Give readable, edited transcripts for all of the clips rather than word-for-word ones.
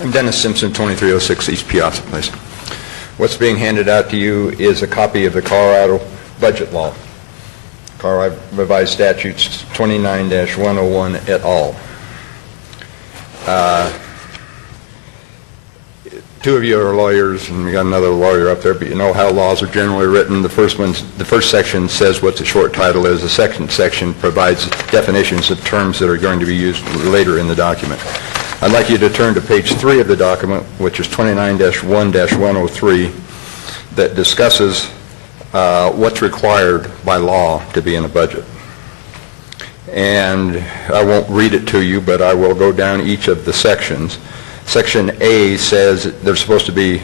I'm Dennis Simpson, 2306 East Piazza Place. What's being handed out to you is a copy of the Colorado budget law, Colorado Revised Statutes 29-101 et al. Two of you are lawyers, and we got another lawyer up there, but you know how laws are generally written. The first section says what the short title is. The second section provides definitions of terms that are going to be used later in the document. I'd like you to turn to page 3 of the document, which is 29-1-103, that discusses what's required by law to be in a budget. And I won't read it to you, but I will go down each of the sections. Section A says there's supposed to be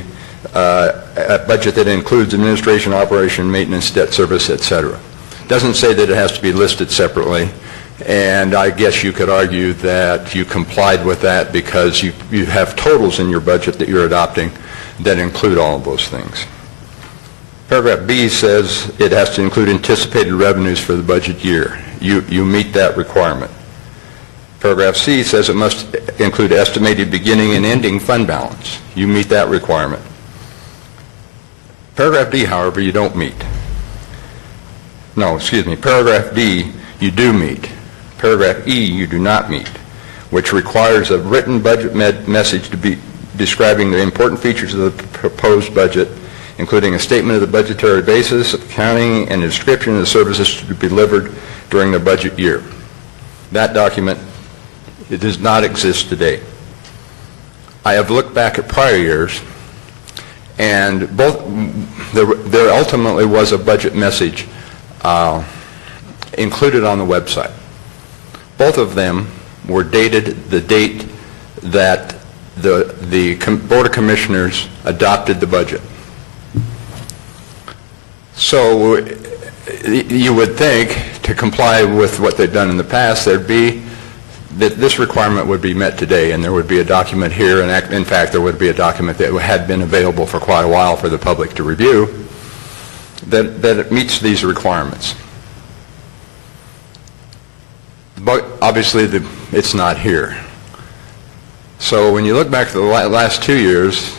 a budget that includes administration, operation, maintenance, debt service, etc. Doesn't say that it has to be listed separately. And I guess you could argue that you complied with that because you have totals in your budget that you're adopting that include all of those things. Paragraph B says it has to include anticipated revenues for the budget year. You meet that requirement. Paragraph C says it must include estimated beginning and ending fund balance. You meet that requirement. Paragraph D, however, you don't meet. No, excuse me. Paragraph D, you do meet. Paragraph E, you do not meet, which requires a written budget message to be describing the important features of the proposed budget, including a statement of the budgetary basis, accounting, and a description of the services to be delivered during the budget year. That document, it does not exist today. I have looked back at prior years, and there ultimately was a budget message included on the website. Both of them were dated the date that the Board of Commissioners adopted the budget. So you would think, to comply with what they've done in the past, that this requirement would be met today, and there would be a document here, and in fact there would be a document that had been available for quite a while for the public to review, that it meets these requirements. But obviously it's not here. So when you look back to the last 2 years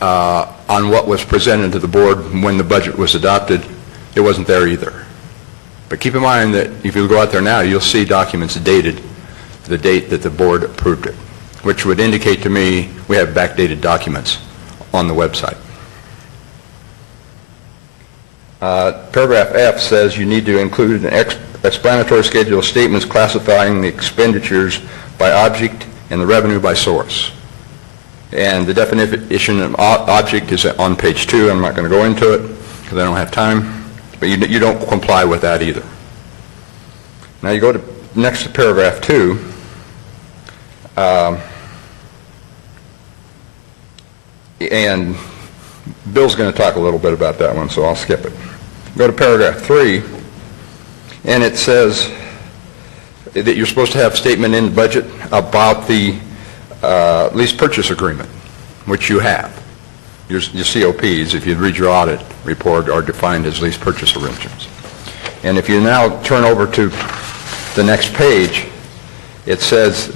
on what was presented to the board when the budget was adopted, it wasn't there either. But keep in mind that if you go out there now, you'll see documents dated the date that the board approved it, which would indicate to me we have backdated documents on the website. Paragraph F says you need to include an explanatory schedule of statements classifying the expenditures by object and the revenue by source. And the definition of object is on page 2. I'm not going to go into it because I don't have time. But you don't comply with that either. Now you go to next to paragraph 2. And Bill's going to talk a little bit about that one, so I'll skip it. Go to paragraph 3, and it says that you're supposed to have a statement in the budget about the lease purchase agreement, which you have. Your COPs, if you read your audit report, are defined as lease purchase arrangements. And if you now turn over to the next page, it says,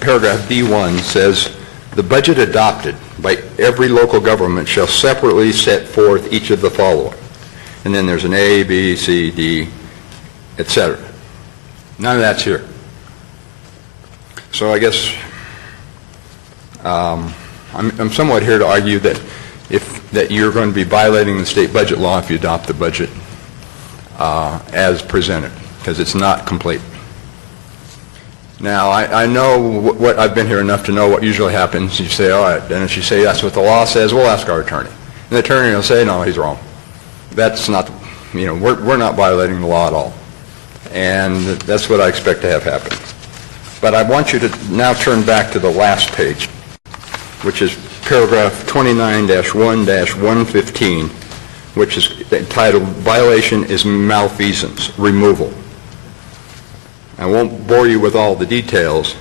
paragraph D1 says, the budget adopted by every local government shall separately set forth each of the following. And then there's an A, B, C, D, etc. None of that's here. So I guess I'm somewhat here to argue that that you're going to be violating the state budget law if you adopt the budget as presented, because it's not complete. Now, I know what I've been here enough to know what usually happens. You say, all right, Dennis, you say that's what the law says, we'll ask our attorney. And the attorney will say, no, he's wrong. That's not, we're not violating the law at all. And that's what I expect to have happen. But I want you to now turn back to the last page, which is paragraph 29-1-115, which is entitled, Violation is Malfeasance, Removal. I won't bore you with all the details,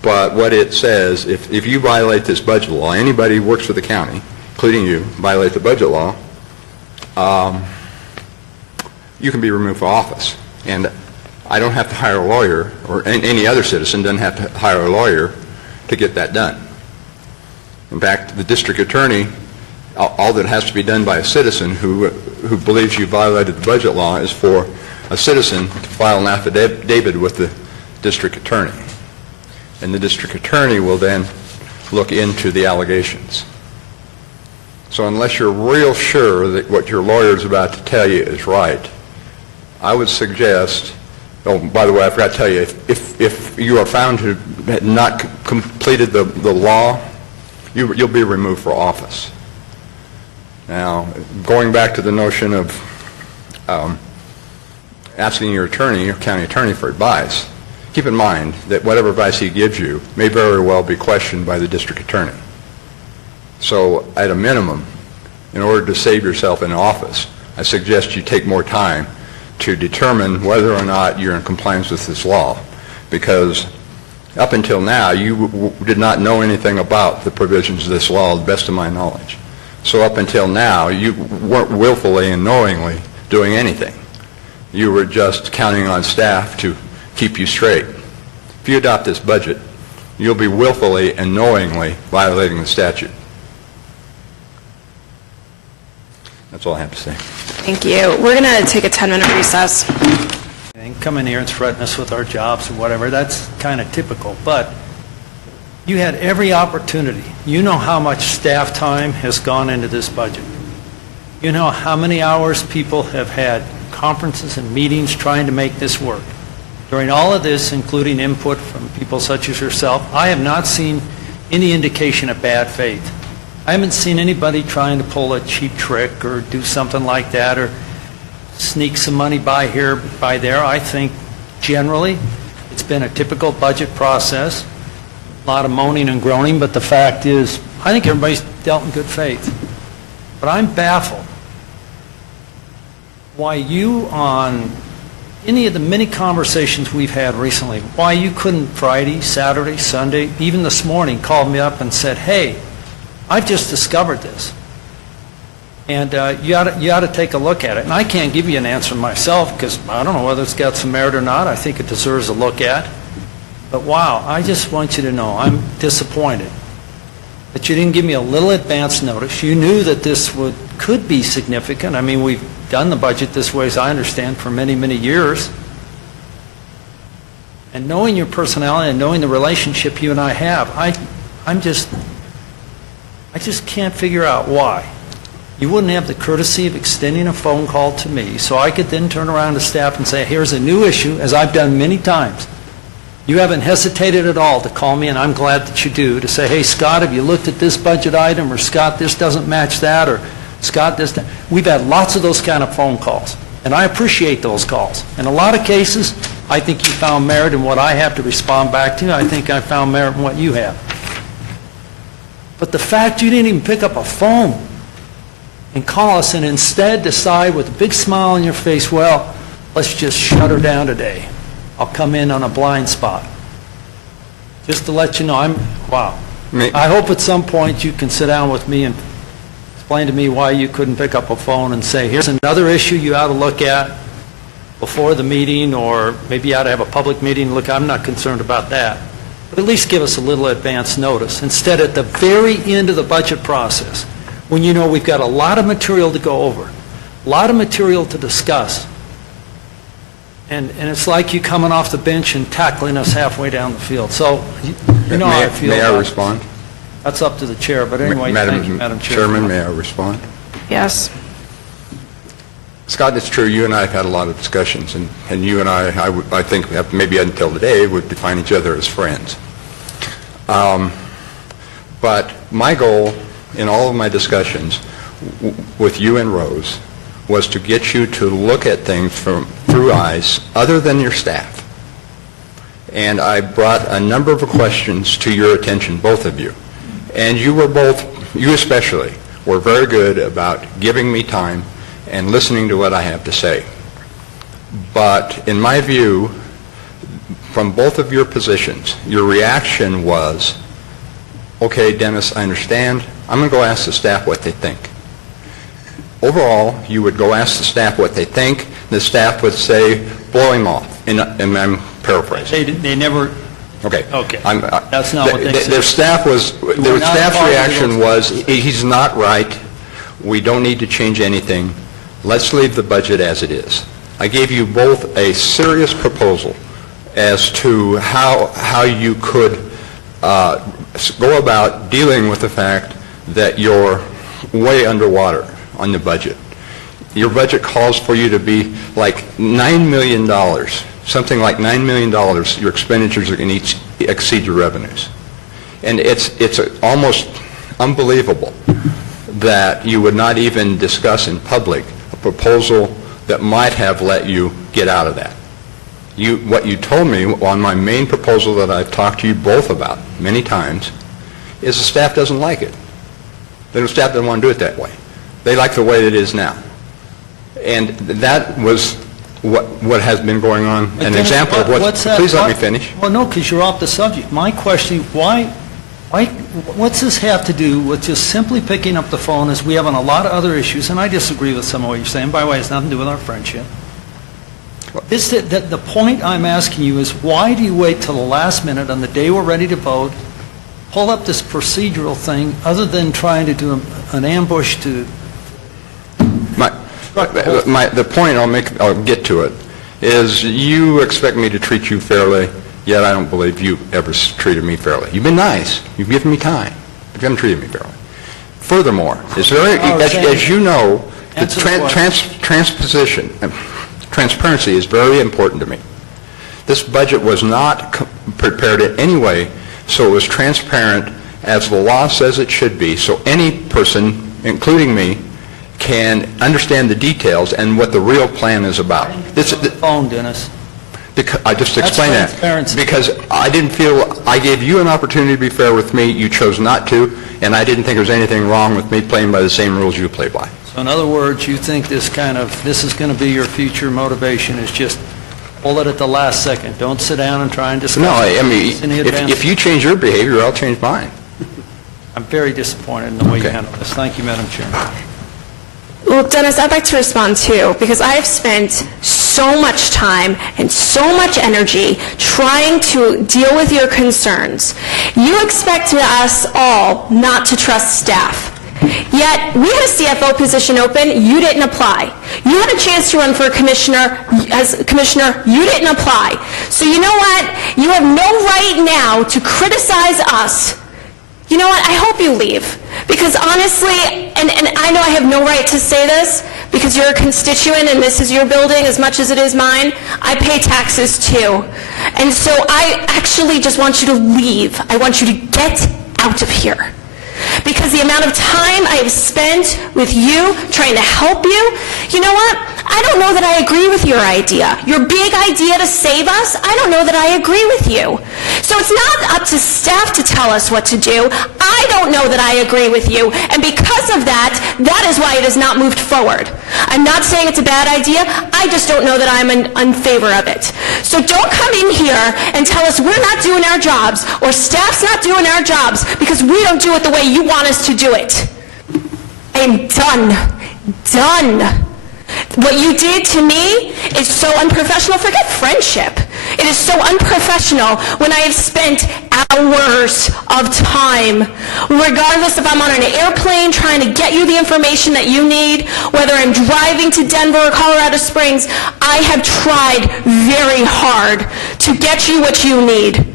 but what it says, if you violate this budget law, anybody who works for the county, including you, violate the budget law, you can be removed from office. And I don't have to hire a lawyer, or any other citizen doesn't have to hire a lawyer to get that done. In fact, the district attorney, all that has to be done by a citizen who believes you violated the budget law is for a citizen to file an affidavit with the district attorney. And the district attorney will then look into the allegations. So unless you're real sure that what your lawyer is about to tell you is right, I would suggest, oh, by the way, I forgot to tell you, if you are found to have not completed the law, you'll be removed for office. Now, going back to the notion of asking your attorney, your county attorney, for advice, keep in mind that whatever advice he gives you may very well be questioned by the district attorney. So, at a minimum, in order to save yourself in office, I suggest you take more time to determine whether or not you're in compliance with this law, because up until now, you did not know anything about the provisions of this law, to the best of my knowledge. So up until now, you weren't willfully and knowingly doing anything. You were just counting on staff to keep you straight. If you adopt this budget, you'll be willfully and knowingly violating the statute. That's all I have to say. Thank you. We're going to take a 10-minute recess. And come in here and threaten us with our jobs or whatever, that's kind of typical. But you had every opportunity. You know how much staff time has gone into this budget. You know how many hours people have had conferences and meetings trying to make this work. During all of this, including input from people such as yourself, I have not seen any indication of bad faith. I haven't seen anybody trying to pull a cheap trick or do something like that or sneak some money by here, by there. I think generally it's been a typical budget process. A lot of moaning and groaning, but the fact is I think everybody's dealt in good faith. But I'm baffled why you, on any of the many conversations we've had recently, why you couldn't Friday, Saturday, Sunday, even this morning, called me up and said, hey, I've just discovered this, and you ought to take a look at it. And I can't give you an answer myself because I don't know whether it's got some merit or not. I think it deserves a look at. But wow, I just want you to know I'm disappointed that you didn't give me a little advance notice. You knew that this could be significant. I mean, we've done the budget this way, as I understand, for many, many years. And knowing your personality and knowing the relationship you and I have, I just can't figure out why you wouldn't have the courtesy of extending a phone call to me so I could then turn around to staff and say, here's a new issue, as I've done many times. You haven't hesitated at all to call me, and I'm glad that you do, to say, hey, Scott, have you looked at this budget item, or Scott, this doesn't match that, or Scott, this. We've had lots of those kind of phone calls, and I appreciate those calls. In a lot of cases, I think you found merit in what I have to respond back to. I think I found merit in what you have. But the fact you didn't even pick up a phone and call us and instead decide with a big smile on your face, well, let's just shut her down today. I'll come in on a blind spot. Just to let you know, wow. I hope at some point you can sit down with me and explain to me why you couldn't pick up a phone and say, here's another issue you ought to look at before the meeting, or maybe you ought to have a public meeting. Look, I'm not concerned about that. But at least give us a little advance notice. Instead, at the very end of the budget process, when you know we've got a lot of material to go over, a lot of material to discuss, and it's like you coming off the bench and tackling us halfway down the field. So, you know how I feel. May I respond? That's up to the chair, but anyway, thank you, Madam Chair. Chairman, may I respond? Yes. Scott, it's true, you and I have had a lot of discussions, and you and I think maybe until today would define each other as friends. But my goal in all of my discussions with you and Rose was to get you to look at things through eyes other than your staff. And I brought a number of questions to your attention, both of you. And you especially, were very good about giving me time and listening to what I have to say. But in my view, from both of your positions, your reaction was, okay, Dennis, I understand. I'm going to go ask the staff what they think. Overall, you would go ask the staff what they think. The staff would say, blow him off. And I'm paraphrasing. They never Okay. Okay. That's not what they said. Their staff's following reaction those- was, he's not right, we don't need to change anything, let's leave the budget as it is. I gave you both a serious proposal as to how you could go about dealing with the fact that you're way underwater on the budget. Your budget calls for you to be like $9 million, something like $9 million, your expenditures are going to exceed your revenues. And it's almost unbelievable that you would not even discuss in public a proposal that might have let you get out of that. What you told me on my main proposal that I've talked to you both about many times is the staff doesn't like it. The staff doesn't want to do it that way. They like the way it is now. And that was what has been going on, an Dennis, example of what... what's that? Please let me finish. Well, no, because you're off the subject. My question, what's this have to do with just simply picking up the phone, as we have on a lot of other issues, and I disagree with some of what you're saying, by the way, it has nothing to do with our friendship. The point I'm asking you is, why do you wait till the last minute on the day we're ready to vote, pull up this procedural thing, other than trying to do an ambush to... The point I'll get to it, is you expect me to treat you fairly, yet I don't believe you ever treated me fairly. You've been nice. You've given me time. But you haven't treated me fairly. Furthermore, as you know, the transparency is very important to me. This budget was not prepared in any way so it was transparent as the law says it should be, so any person, including me, can understand the details and what the real plan is about. phone, Dennis. I just explained that. Transparency. Because I didn't feel, I gave you an opportunity to be fair with me, you chose not to, and I didn't think there was anything wrong with me playing by the same rules you play by. So in other words, you think this is going to be your future motivation, is just pull it at the last second. Don't sit down and try and discuss No, I mean, in the advance. if you change your behavior, I'll change mine. I'm very disappointed in the way you Okay. handle this. Thank you, Madam Chairman. Well, Dennis, I'd like to respond too, because I have spent so much time and so much energy trying to deal with your concerns. You expect us all not to trust staff. Yet, we had a CFO position open, you didn't apply. You had a chance to run for commissioner, as commissioner, you didn't apply. So you know what? You have no right now to criticize us. You know what? I hope you leave. Because honestly, and I know I have no right to say this, because you're a constituent and this is your building as much as it is mine, I pay taxes too. And so I actually just want you to leave. I want you to get out of here. Because the amount of time I have spent with you, trying to help you, you know what? I don't know that I agree with your idea. Your big idea to save us, I don't know that I agree with you. So it's not up to staff to tell us what to do. I don't know that I agree with you. And because of that, that is why it has not moved forward. I'm not saying it's a bad idea. I just don't know that I'm in favor of it. So don't come in here and tell us we're not doing our jobs or staff's not doing our jobs because we don't do it the way you want us to do it. I am done. Done. What you did to me is so unprofessional. Forget friendship. It is so unprofessional when I have spent hours of time, regardless if I'm on an airplane trying to get you the information that you need, whether I'm driving to Denver or Colorado Springs, I have tried very hard to get you what you need.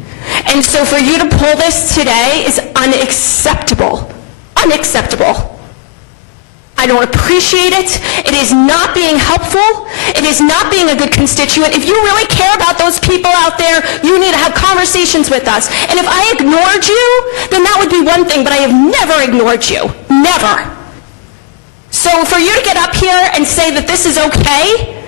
And so for you to pull this today is unacceptable. Unacceptable. I don't appreciate it. It is not being helpful. It is not being a good constituent. If you really care about those people out there, you need to have conversations with us. And if I ignored you, then that would be one thing, but I have never ignored you. Never. So for you to get up here and say that this is okay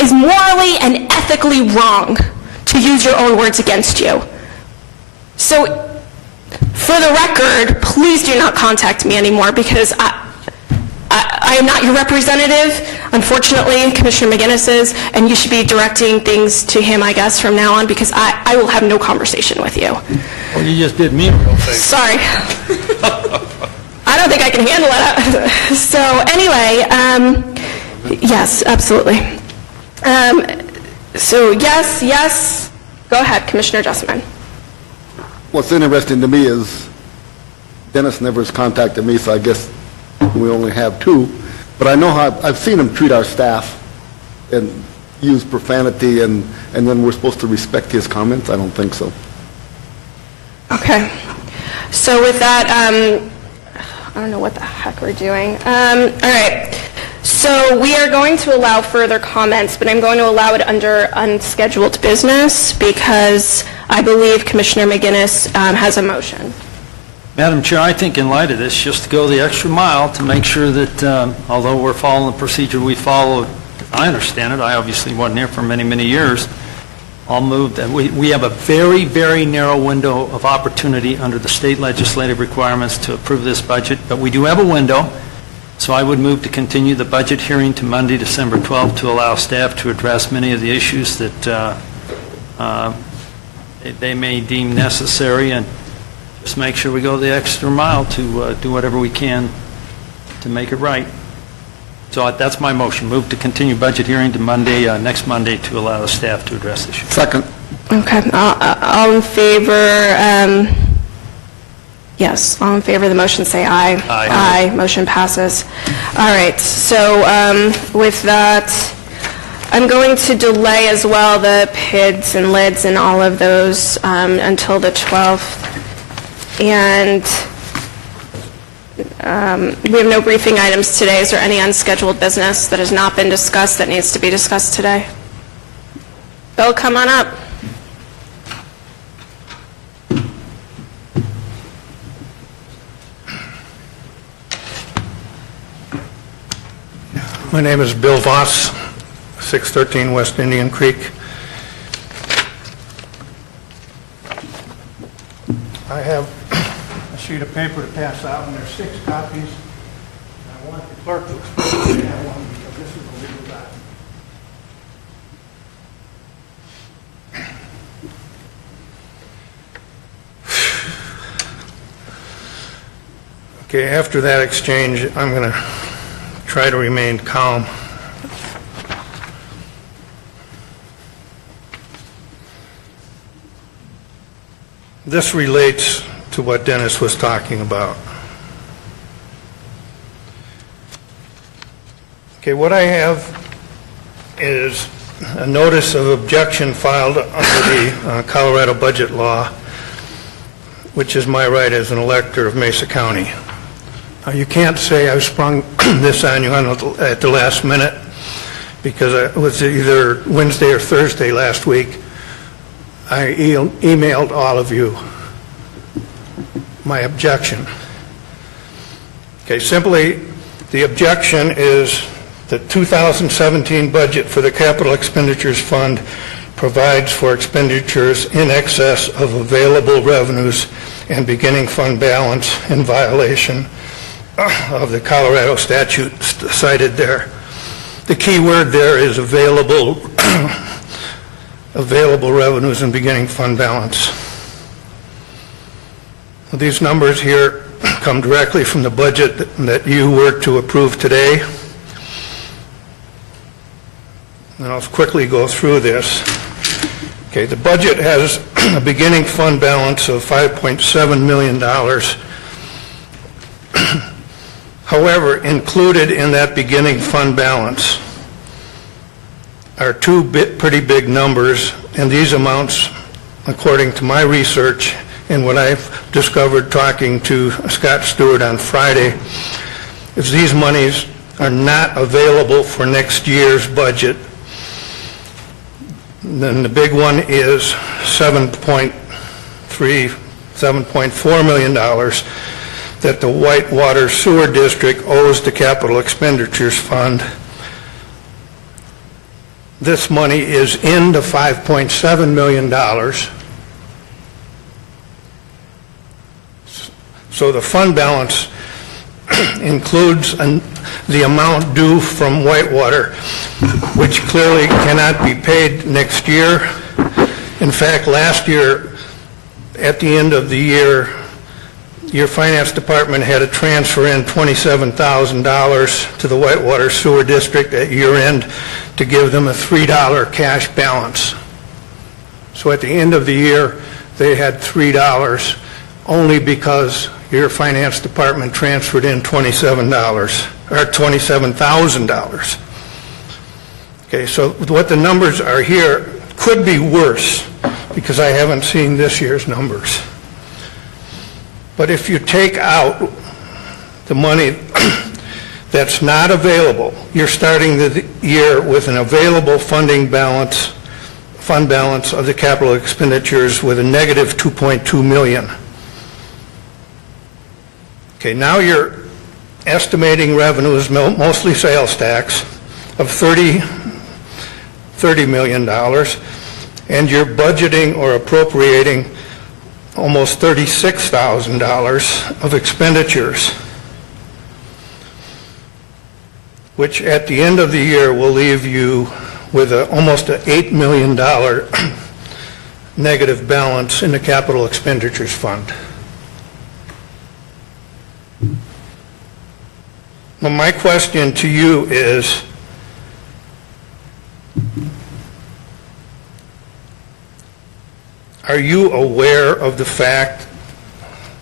is morally and ethically wrong, to use your own words against you. So for the record, please do not contact me anymore because I am not your representative. Unfortunately, Commissioner McInnis is, and you should be directing things to him, I guess, from now on because I will have no conversation with you. Well, you just did me a real favor. Sorry. I don't think I can handle it. So anyway, yes, absolutely. So yes, Go ahead, Commissioner Jessamine. What's interesting to me is Dennis never has contacted me, so I guess we only have two. But I know how, I've seen him treat our staff and use profanity, and then we're supposed to respect his comments? I don't think so. Okay. So with that, I don't know what the heck we're doing. All right. So we are going to allow further comments, but I'm going to allow it under unscheduled business because I believe Commissioner McInnis has a motion. Madam Chair, I think in light of this, just to go the extra mile to make sure that although we're following the procedure we followed, I understand it, I obviously wasn't here for many, many years, I'll move that we have a very, very narrow window of opportunity under the state legislative requirements to approve this budget, but we do have a window, so I would move to continue the budget hearing to Monday, December 12th, to allow staff to address many of the issues that they may deem necessary, and just make sure we go the extra mile to do whatever we can to make it right. So that's my motion. Move to continue budget hearing to Monday, next Monday, to allow the staff to address issues. Second. Okay. All in favor? Yes. All in favor of the motion, say aye. Aye. Aye. Motion passes. All right. So with that, I'm going to delay as well the PIDs and LIDs and all of those until the 12th. And we have no briefing items today. Is there any unscheduled business that has not been discussed that needs to be discussed today? Bill, come on up. My name is Bill Voss, 613 West Indian Creek. I have a sheet of paper to pass out, and there's 6 copies. I want the clerk to explain that one because this is a legal document. Okay, after that exchange, I'm going to try to remain calm. This relates to what Dennis was talking about. Okay, what I have is a notice of objection filed under the Colorado budget law, which is my right as an elector of Mesa County. You can't say I sprung this on you at the last minute, because it was either Wednesday or Thursday last week. I emailed all of you my objection. Okay, simply, the objection is the 2017 budget for the Capital Expenditures Fund provides for expenditures in excess of available revenues and beginning fund balance in violation of the Colorado statute cited there. The key word there is available available revenues and beginning fund balance. These numbers here come directly from the budget that you were to approve today. And I'll quickly go through this. Okay, the budget has a beginning fund balance of $5.7 million. However, included in that beginning fund balance are 2 pretty big numbers, and these amounts, according to my research and what I've discovered talking to Scott Stewart on Friday, is these monies are not available for next year's budget. Then the big one is $7.4 million that the Whitewater Sewer District owes the Capital Expenditures Fund. This money is in the $5.7 million. So the fund balance includes the amount due from Whitewater, which clearly cannot be paid next year. In fact, last year, at the end of the year, your finance department had to transfer in $27,000 to the Whitewater Sewer District at year end to give them a $3 cash balance. So at the end of the year, they had $3 only because your finance department transferred in $27 or $27,000. Okay, so what the numbers are here could be worse because I haven't seen this year's numbers. But if you take out the money that's not available, you're starting the year with an available fund balance of the capital expenditures with a negative $2.2 million. Okay, now you're estimating revenues, mostly sales tax, of $30 million, and you're budgeting or appropriating almost $36,000 of expenditures, which at the end of the year will leave you with almost an $8 million negative balance in the capital expenditures fund. Well, my question to you is, are you aware of the fact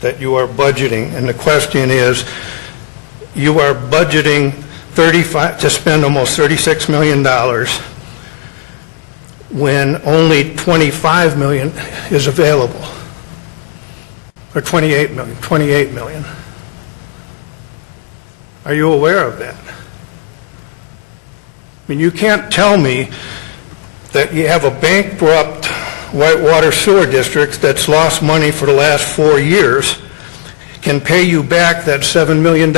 that you are budgeting? And the question is, you are budgeting to spend almost $36 million when only $25 million is available, or $28 million. Are you aware of that? I mean, you can't tell me that you have a bankrupt Whitewater Sewer District that's lost money for the last 4 years can pay you back that $7 million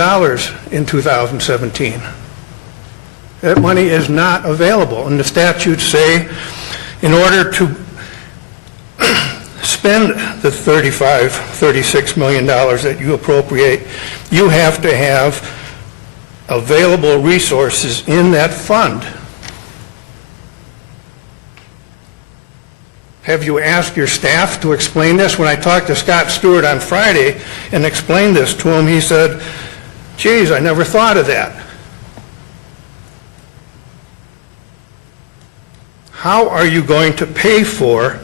in 2017. That money is not available, and the statutes say in order to spend the $36 million that you appropriate, you have to have available resources in that fund. Have you asked your staff to explain this? When I talked to Scott Stewart on Friday and explained this to him, he said, geez, I never thought of that. How are you going to pay for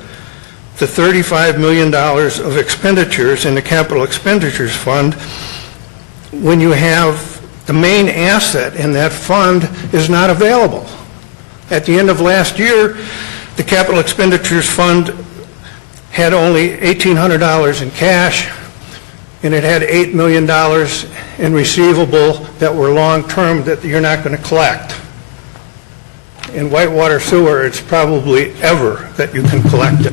the $35 million of expenditures in the capital expenditures fund when you have the main asset in that fund is not available? At the end of last year, the capital expenditures fund had only $1,800 in cash, and it had $8 million in receivable that were long-term that you're not going to collect. In Whitewater Sewer, it's probably ever that you can collect it.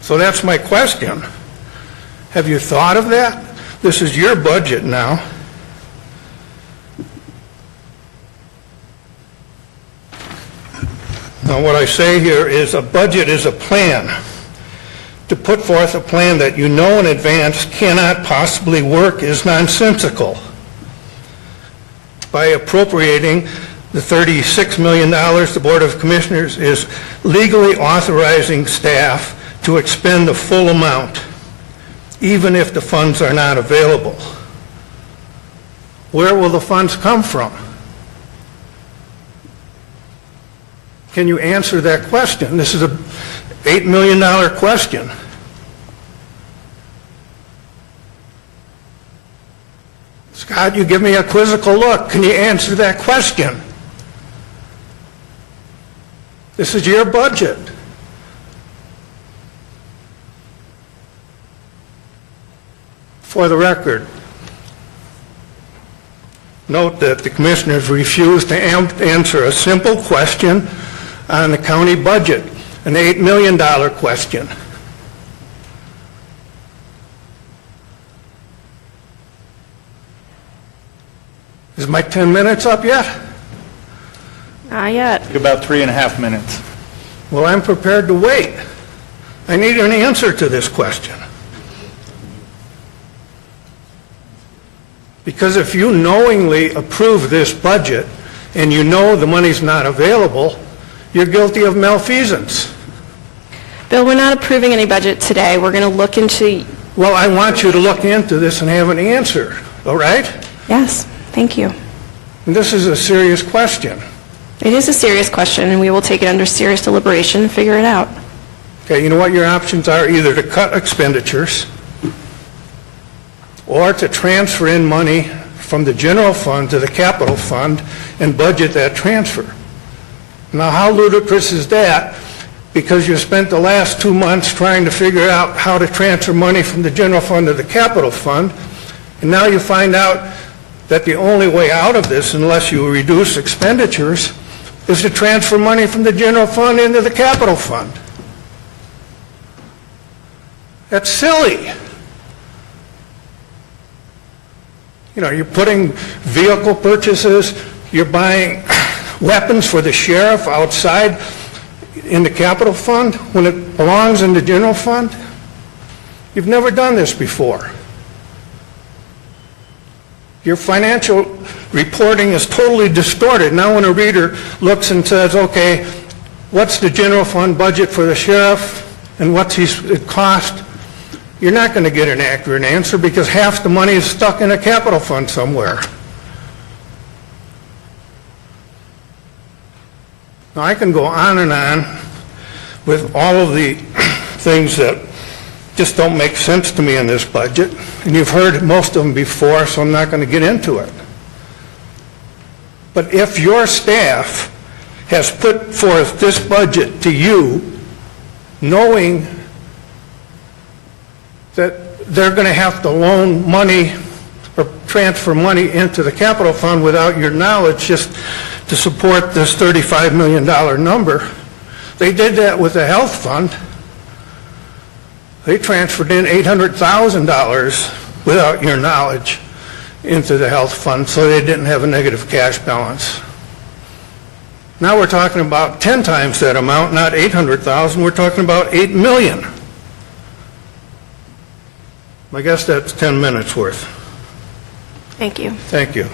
So that's my question. Have you thought of that? This is your budget now. Now, what I say here is a budget is a plan. To put forth a plan that you know in advance cannot possibly work is nonsensical. By appropriating the $36 million, the Board of Commissioners is legally authorizing staff to expend the full amount, even if the funds are not available. Where will the funds come from? Can you answer that question? This is a $8 million question. Scott, you give me a quizzical look. Can you answer that question? This is your budget. For the record, note that the commissioners refused to answer a simple question on the county budget, an $8 million question. Is my 10 minutes up yet? Not yet. About 3.5 minutes. Well, I'm prepared to wait. I need an answer to this question. Because if you knowingly approve this budget and you know the money's not available, you're guilty of malfeasance. Bill, we're not approving any budget today. We're going to look into... Well, I want you to look into this and have an answer, all right? Yes, thank you. And this is a serious question. It is a serious question, and we will take it under serious deliberation and figure it out. Okay, you know what your options are? Either to cut expenditures or to transfer in money from the general fund to the capital fund and budget that transfer. Now, how ludicrous is that? Because you spent the last 2 months trying to figure out how to transfer money from the general fund to the capital fund, and now you find out that the only way out of this, unless you reduce expenditures, is to transfer money from the general fund into the capital fund. That's silly. You know, you're putting vehicle purchases, you're buying weapons for the sheriff outside in the capital fund when it belongs in the general fund. You've never done this before. Your financial reporting is totally distorted. Now when a reader looks and says, okay, what's the general fund budget for the sheriff and what's it cost, you're not going to get an accurate answer because half the money is stuck in a capital fund somewhere. Now I can go on and on with all of the things that just don't make sense to me in this budget, and you've heard most of them before, so I'm not going to get into it. But if your staff has put forth this budget to you, knowing that they're going to have to loan money or transfer money into the capital fund without your knowledge just to support this $35 million number, they did that with the health fund. They transferred in $800,000 without your knowledge into the health fund, so they didn't have a negative cash balance. Now we're talking about 10 times that amount, not 800,000, we're talking about 8 million. I guess that's 10 minutes worth. Thank you. Thank you.